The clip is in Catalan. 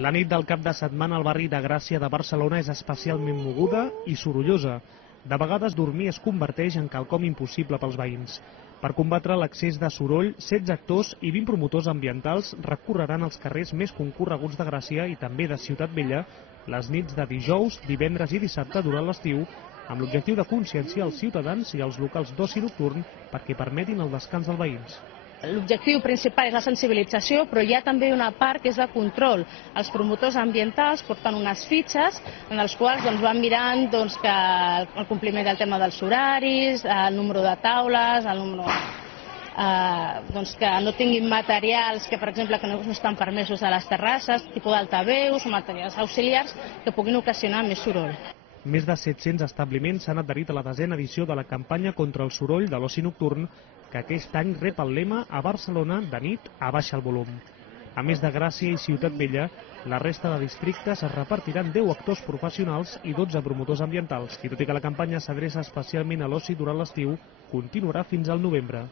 La nit del cap de setmana al barri de Gràcia de Barcelona és especialment moguda i sorollosa. De vegades dormir es converteix en quelcom impossible pels veïns. Per combatre l'excés de soroll, 16 actors i 20 promotors ambientals recorreran els carrers més concorreguts de Gràcia i també de Ciutat Vella les nits de dijous, divendres i dissabte durant l'estiu, amb l'objectiu de conscienciar els ciutadans i els locals d'oci nocturn perquè permetin el descans dels veïns. L'objectiu principal és la sensibilització, però hi ha també una part que és de control. Els promotors ambientals porten unes fitxes en les quals van mirant que el compliment del tema dels horaris, el número de taules, el número que no tinguin materials que, per exemple, que no estan permesos a les terrasses, tipus d'altaveus o materials auxiliars que puguin ocasionar més soroll. Més de 700 establiments s'han adherit a la 10a edició de la campanya contra el soroll de l'oci nocturn, que aquest any rep el lema "A Barcelona, de nit, abaixa el volum". A més de Gràcia i Ciutat Vella, la resta de districtes es repartiran 10 actors professionals i 12 promotors ambientals. I tot i que la campanya s'adreça especialment a l'oci durant l'estiu, continuarà fins al novembre.